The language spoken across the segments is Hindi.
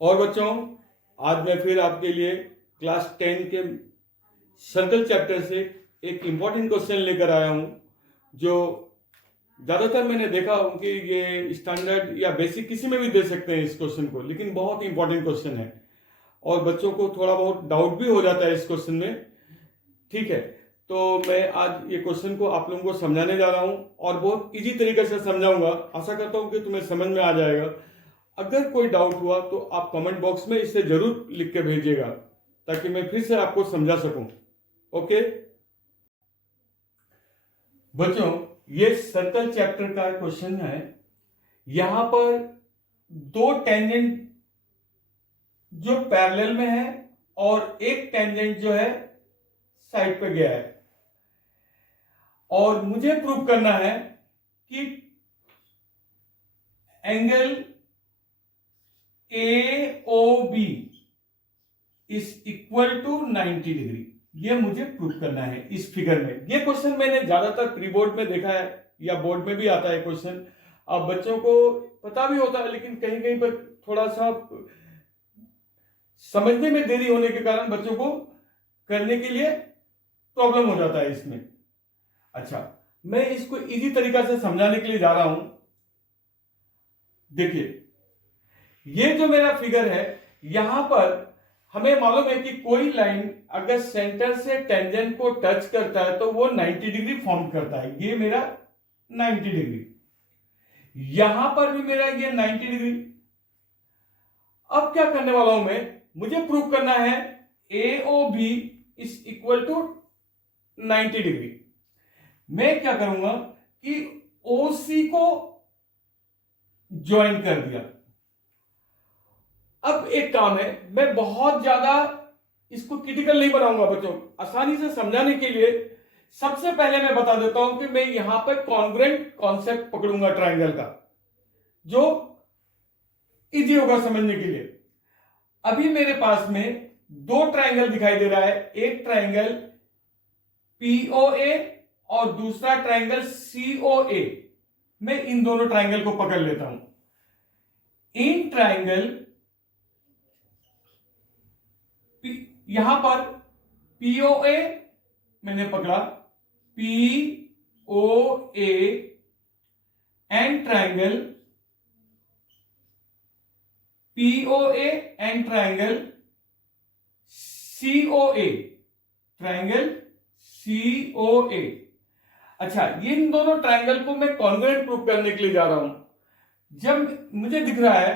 और बच्चों, आज मैं फिर आपके लिए क्लास 10 के सर्कल चैप्टर से एक इम्पॉर्टेंट क्वेश्चन लेकर आया हूं, जो ज़्यादातर मैंने देखा हूं कि ये स्टैंडर्ड या बेसिक किसी में भी दे सकते हैं इस क्वेश्चन को, लेकिन बहुत इंपॉर्टेंट क्वेश्चन है और बच्चों को थोड़ा बहुत डाउट भी हो जाता है इस क्वेश्चन में। ठीक है, तो मैं आज ये क्वेश्चन को आप लोगों को समझाने जा रहा हूं और बहुत इजी तरीके से समझाऊंगा। आशा करता हूं कि तुम्हें समझ में आ जाएगा। अगर कोई डाउट हुआ तो आप कमेंट बॉक्स में इसे जरूर लिख के भेजिएगा ताकि मैं फिर से आपको समझा सकूं। ओके बच्चों, ये सर्कल चैप्टर का क्वेश्चन है। यहां पर दो टेंजेंट जो पैरेलल में है और एक टेंजेंट जो है साइड पे गया है, और मुझे प्रूव करना है कि angle AOB is equal to 90 degree. ये मुझे प्रूव करना है इस फिगर में। ये क्वेश्चन मैंने ज्यादातर प्री बोर्ड में देखा है या बोर्ड में भी आता है क्वेश्चन। अब बच्चों को पता भी होता है, लेकिन कहीं कहीं पर थोड़ा सा समझने में देरी होने के कारण बच्चों को करने के लिए प्रॉब्लम हो जाता है इसमें। अच्छा, मैं इसको इजी तरीका से समझाने के लिए जा रहा हूं। देखिए, ये जो मेरा फिगर है, यहां पर हमें मालूम है कि कोई लाइन अगर सेंटर से टेंजेंट को टच करता है तो वो 90 डिग्री फॉर्म करता है। ये मेरा 90 डिग्री, यहां पर भी मेरा ये 90 डिग्री। अब क्या करने वाला हूं मैं, मुझे प्रूव करना है AOB is equal to 90 degree. मैं क्या करूंगा कि OC को ज्वाइन कर दिया। अब एक काम है, मैं बहुत ज्यादा इसको क्रिटिकल नहीं बनाऊंगा बच्चों, आसानी से समझाने के लिए सबसे पहले मैं बता देता हूं कि मैं यहां पर कॉन्ग्रुएंट कॉन्सेप्ट पकड़ूंगा ट्रायंगल का, जो इजी होगा समझने के लिए। अभी मेरे पास में दो ट्रायंगल दिखाई दे रहा है, एक ट्रायंगल POA और दूसरा ट्रायंगल COA। मैं इन दोनों ट्रायंगल को पकड़ लेता हूं। इन ट्रायंगल यहां पर POA मैंने पकड़ा, POA and triangle POA and triangle COA, triangle COA। अच्छा, इन दोनों ट्रायंगल को मैं कॉन्ग्रुएंट प्रूव करने के लिए जा रहा हूं। जब मुझे दिख रहा है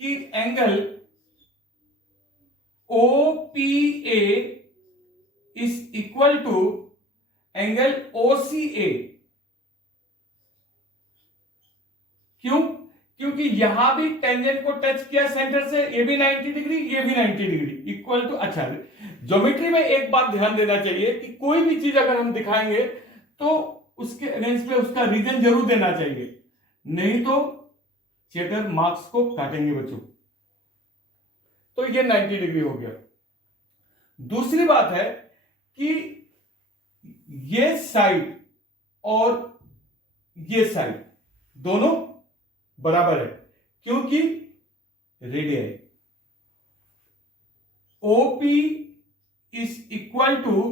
कि angle OPA is equal to angle OCA। क्यों? क्योंकि यहां भी टेंजेंट को टच किया सेंटर से, ये भी 90 डिग्री, ये भी 90 डिग्री इक्वल टू। अच्छा, ज्योमेट्री में एक बात ध्यान देना चाहिए कि कोई भी चीज अगर हम दिखाएंगे तो उसके अगेंस्ट में उसका रीजन जरूर देना चाहिए, नहीं तो चेकर मार्क्स को काटेंगे बच्चों। तो ये 90 डिग्री हो गया। दूसरी बात है कि ये साइड और ये साइड दोनों बराबर है, क्योंकि radius OP is equal to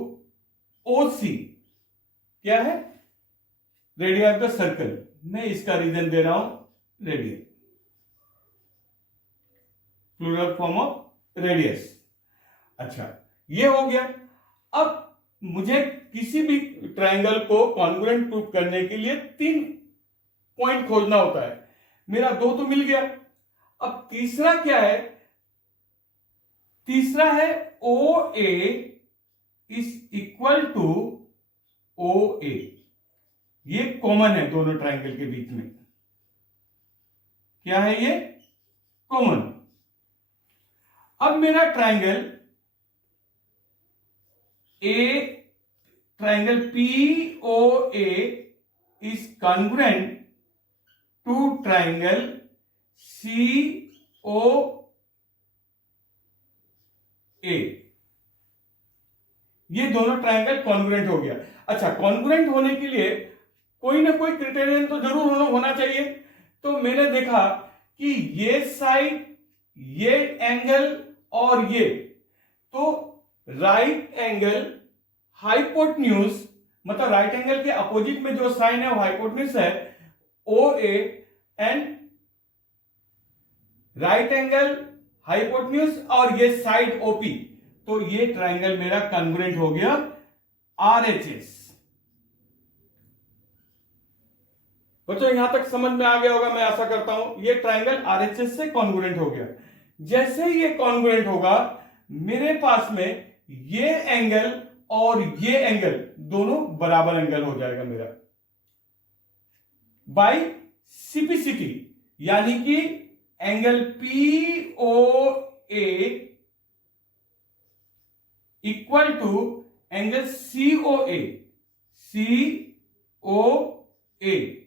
OC क्या है, रेडियस ऑफ द सर्कल। मैं इसका रीजन दे रहा हूं radius, plural form of radius. अच्छा, ये हो गया। अब मुझे किसी भी ट्रायंगल को कॉन्ग्रुएंट प्रूव करने के लिए 3 पॉइंट खोजना होता है। मेरा 2 तो मिल गया। अब तीसरा क्या है, तीसरा है OA is equal to OA। ये कॉमन है दोनों ट्रायंगल के बीच में। क्या है ये? कॉमन। अब मेरा triangle triangle POA is congruent to triangle COA। ये दोनों ट्रायंगल कॉन्ग्रुएंट हो गया। अच्छा, कॉन्ग्रुएंट होने के लिए कोई ना कोई क्राइटेरियन तो जरूर होना चाहिए। तो मैंने देखा कि ये साइड ये एंगल और ये, तो राइट एंगल हाइपोटेन्यूज, मतलब राइट एंगल के अपोजिट में जो साइन है वो हाइपोटेन्यूज है, ओ ए, एंड राइट एंगल हाइपोटेन्यूज और ये साइड ओपी, तो ये ट्राइंगल मेरा कॉन्ग्रुएंट हो गया आरएचएस। बच्चों यहां तक समझ में आ गया होगा, मैं आशा करता हूं। ये ट्राइंगल आरएचएस से कॉन्ग्रुएंट हो गया। जैसे ही ये कॉन्ग्रुएंट होगा, मेरे पास में ये एंगल और ये एंगल दोनों बराबर एंगल हो जाएगा मेरा, बाय सीपीसीटी, यानी कि angle P O A equal to angle C O A, C O A.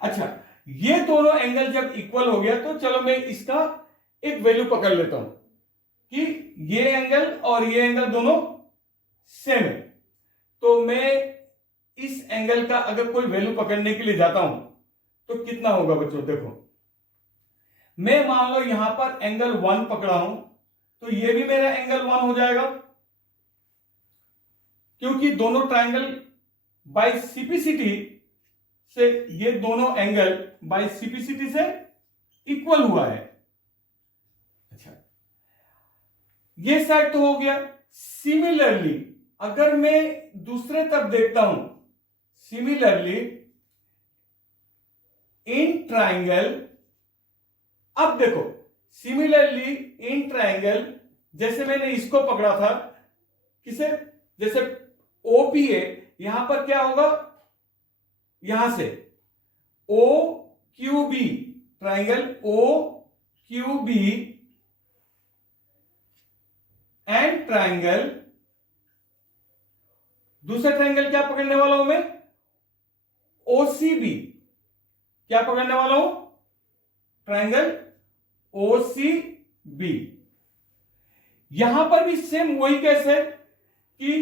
अच्छा, ये दोनों एंगल जब इक्वल हो गया तो चलो मैं इसका एक वैल्यू पकड़ लेता हूं कि ये एंगल और ये एंगल दोनों सेम है। तो मैं इस एंगल का अगर कोई वैल्यू पकड़ने के लिए जाता हूं तो कितना होगा बच्चों? देखो, मैं मान लो यहां पर एंगल 1 पकड़ा हूं, तो ये भी मेरा एंगल 1 हो जाएगा, क्योंकि दोनों ट्राइंगल बाय सीपीसीटी से, ये दोनों एंगल बाय सीपीसीटी से इक्वल हुआ है। अच्छा, ये साइड तो हो गया। सिमिलरली अगर मैं दूसरे तरफ देखता हूं, सिमिलरली इन ट्राइंगल, अब देखो सिमिलरली इन ट्राइंगल, जैसे मैंने इसको पकड़ा था, किसे? जैसे ओपी है, यहां पर क्या होगा? यहां से O Q B, triangle O Q B and triangle, दूसरा ट्राइंगल क्या पकड़ने वाला हूं मैं? ओसीबी। क्या पकड़ने वाला हूं? Triangle OCB. यहां पर भी सेम वही कैसे कि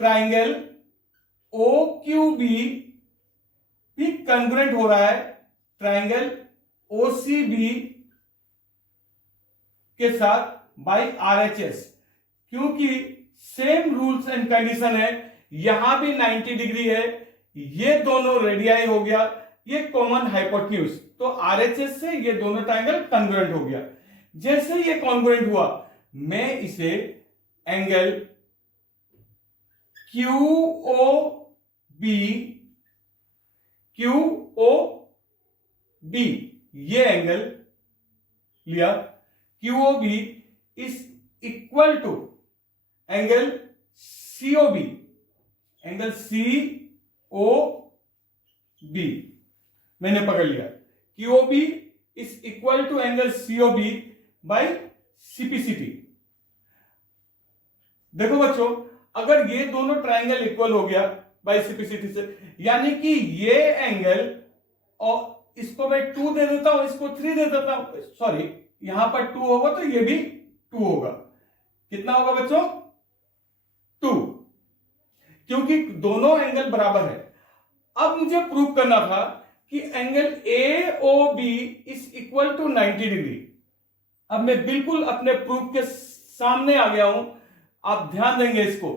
ट्राइंगल ओ क्यू बी भी कॉन्ग्रुएंट हो रहा है ट्राइंगल ओसीबी के साथ बाय आरएचएस, क्योंकि सेम रूल्स एंड कंडीशन है। यहां भी 90 डिग्री है, ये दोनों रेडियाई हो गया, ये कॉमन हाइपोटेन्यूज, तो आरएचएस से ये दोनों ट्राइंगल कॉन्ग्रुएंट हो गया। जैसे ये कॉन्ग्रुएंट हुआ, मैं इसे एंगल QOB, ये एंगल लिया, QOB is equal to angle COB, angle COB मैंने पकड़ लिया। QOB is equal to angle COB by CPCT. देखो बच्चों, अगर ये दोनों ट्राइंगल इक्वल हो गया बाय सीपीसीटी से, यानी कि ये एंगल, और इसको मैं 2 दे देता हूं, इसको 3 दे देता हूं, सॉरी यहां पर 2 होगा तो ये भी 2 होगा। कितना होगा बच्चों? 2, क्योंकि दोनों एंगल बराबर है। अब मुझे प्रूव करना था कि angle AOB is equal to 90 degree. अब मैं बिल्कुल अपने प्रूफ के सामने आ गया हूं, आप ध्यान देंगे इसको।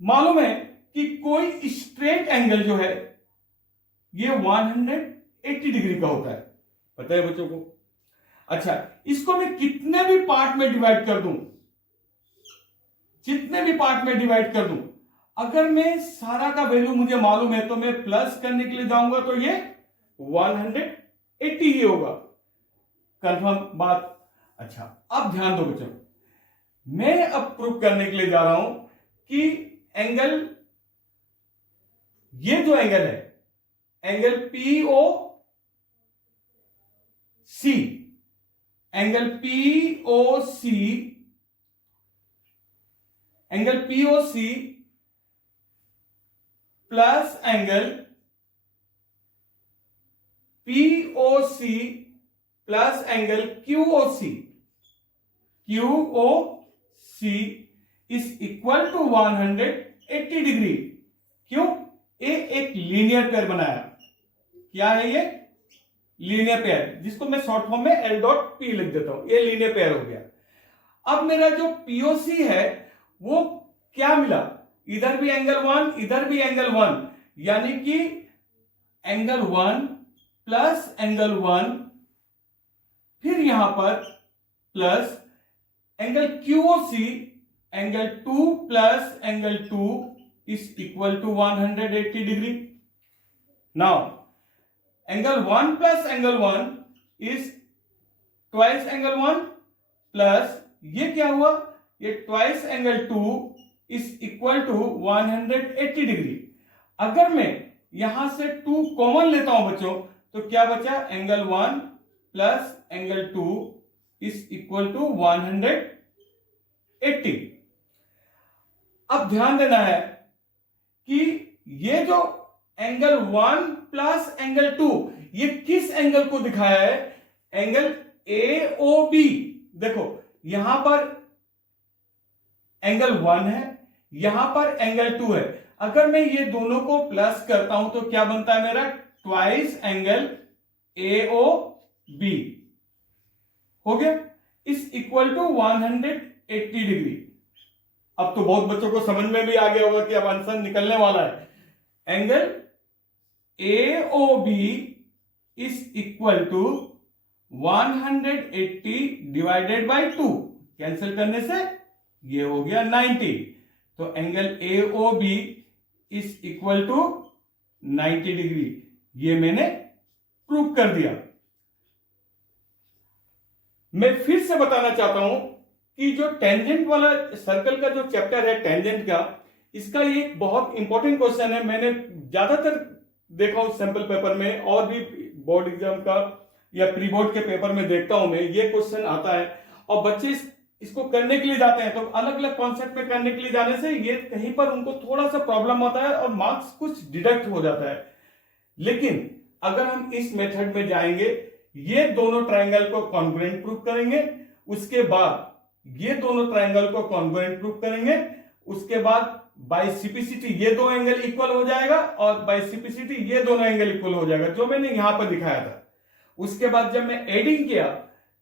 मालूम है कि कोई स्ट्रेट एंगल जो है ये 180 डिग्री का होता है, पता है बच्चों को? अच्छा, इसको मैं कितने भी पार्ट में डिवाइड कर दूं, जितने भी पार्ट में डिवाइड कर दूं, अगर मैं सारा का वैल्यू मुझे मालूम है तो मैं प्लस करने के लिए जाऊंगा तो ये 180 ही होगा। कंफर्म बात? अच्छा, अब ध्यान दो बच्चों, मैं अब प्रूव करने के लिए जा रहा हूं कि एंगल, ये जो एंगल है, angle POC, angle POC, angle POC plus angle POC plus angle QOC is equal to 180 degree. क्यों? एक लीनियर पेयर बनाया। क्या है ये? लीनियर पेयर, जिसको मैं शॉर्ट फॉर्म में एल डॉट पी लिख देता हूं, ये लीनियर पेयर हो गया। अब मेरा जो पीओसी है वो क्या मिला, इधर भी एंगल 1 इधर भी एंगल 1, यानी कि एंगल 1 प्लस एंगल 1, फिर यहां पर plus angle QOC angle 2 plus angle 2 is equal to 180 degree. Now angle 1 plus angle 1 is twice angle 1 plus ये क्या हुआ, ये twice angle 2 is equal to 180 degree. अगर मैं यहां से 2 कॉमन लेता हूं बच्चों, तो क्या बचा, angle 1 plus angle 2 is equal to 180। अब ध्यान देना है कि ये जो एंगल 1 प्लस एंगल 2 ये किस एंगल को दिखाया है, एंगल AOB। देखो यहां पर एंगल 1 है, यहां पर एंगल 2 है। अगर मैं ये दोनों को प्लस करता हूं तो क्या बनता है मेरा, ट्वाइस एंगल AOB हो गया, इस इक्वल टू 180 डिग्री। अब तो बहुत बच्चों को समझ में भी आ गया होगा कि अब आंसर निकलने वाला है। Angle AOB is equal to 180 divided by 2, cancel करने से ये हो गया 90। तो angle AOB is equal to 90 degree, ये मैंने प्रूव कर दिया। मैं फिर से बताना चाहता हूं कि जो टेंजेंट वाला सर्कल का जो चैप्टर है टेंजेंट का, इसका ये एक बहुत इंपॉर्टेंट क्वेश्चन है। मैंने ज्यादातर देखा हूं सैंपल पेपर में, और भी बोर्ड एग्जाम का या प्री बोर्ड के पेपर में देखता हूं मैं, ये क्वेश्चन आता है और बच्चे इसको करने के लिए जाते हैं, तो अलग अलग कॉन्सेप्ट में करने के लिए जाने से ये कहीं पर उनको थोड़ा सा प्रॉब्लम आता है और मार्क्स कुछ डिडक्ट हो जाता है। लेकिन अगर हम इस मेथड में जाएंगे, ये दोनों ट्रायंगल को कॉन्ग्रुएंट प्रूव करेंगे, उसके बाद ये दोनों ट्रायंगल को कॉन्ग्रुएंट प्रूव करेंगे, उसके बाद बाय सिपिसिटी ये दो एंगल इक्वल हो जाएगा और बाय सिपिसिटी ये दोनों एंगल इक्वल हो जाएगा, जो मैंने यहां पर दिखाया था। उसके बाद जब मैं एडिंग किया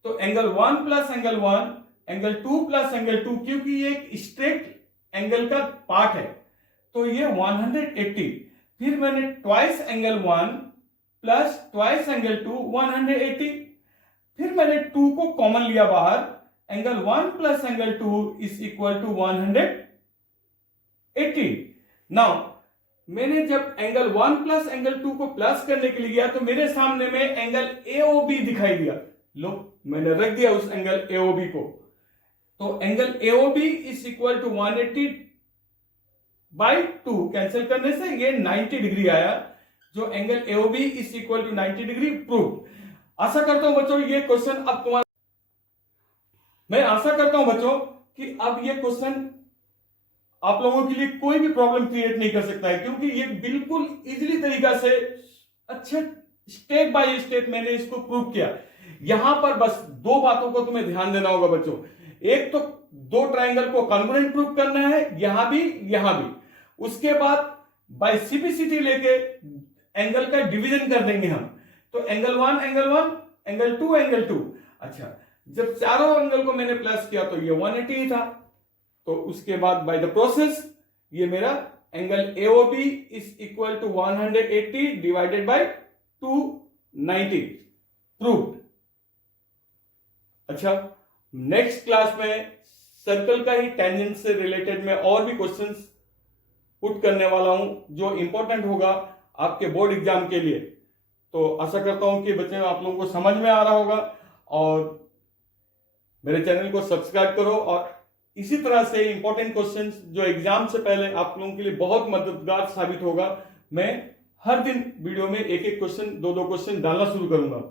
तो angle 1 plus angle 1, angle 2 plus angle 2, क्योंकि ये एक स्ट्रेट एंगल का पार्ट है तो ये 180। फिर मैंने twice angle 1 plus twice angle 2 180। फिर मैंने 2 को कॉमन लिया बाहर, angle 1 plus angle 2 is equal to 180। Now मैंने जब एंगल 1 प्लस एंगल 2 को प्लस करने के लिए गया तो मेरे सामने में एंगल AOB दिखाई दिया। लो मैंने रख दिया उस एंगल AOB को, तो angle AOB is equal to 180 by 2, cancel करने से ये 90 डिग्री आया, जो angle AOB is equal to 90 degree prove. आशा करता हूं बच्चों ये क्वेश्चन अब तुम्हारा, मैं आशा करता हूं बच्चों कि अब ये क्वेश्चन आप लोगों के लिए कोई भी प्रॉब्लम क्रिएट नहीं कर सकता है, क्योंकि ये बिल्कुल इजीली तरीका से अच्छे स्टेप बाय स्टेप मैंने इसको प्रूव किया। यहां पर बस दो बातों को तुम्हें ध्यान देना होगा बच्चों। एक तो दो ट्रायंगल को कॉन्ग्रुएंट प्रूव करना है, यहां भी यहां भी। उसके बाद बाय सिपिसिटी लेके एंगल का डिवीजन कर देंगे हम, तो एंगल 1 एंगल 1, एंगल 2 एंगल 2। अच्छा, जब चारों एंगल को मैंने प्लस किया तो ये 180 ही था, तो उसके बाद बाय द प्रोसेस ये मेरा angle AOB is equal to 180 divided by 290 proved. अच्छा, नेक्स्ट क्लास में सर्कल का ही टेंजेंट से रिलेटेड मैं और भी क्वेश्चंस पुट करने वाला हूं जो इंपॉर्टेंट होगा आपके बोर्ड एग्जाम के लिए। तो आशा करता हूं कि बच्चे आप लोगों को समझ में आ रहा होगा, और मेरे चैनल को सब्सक्राइब करो, और इसी तरह से इंपॉर्टेंट क्वेश्चंस जो एग्जाम से पहले आप लोगों के लिए बहुत मददगार साबित होगा, मैं हर दिन वीडियो में एक एक क्वेश्चन, दो दो क्वेश्चन डालना शुरू करूंगा।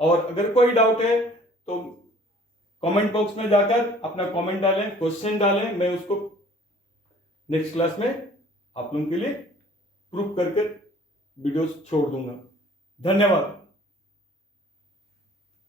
और अगर कोई डाउट है तो कमेंट बॉक्स में जाकर अपना कमेंट डालें, क्वेश्चन डालें, मैं उसको नेक्स्ट क्लास में आप लोगों के लिए प्रूफ करके वीडियोस छोड़ दूंगा। धन्यवाद।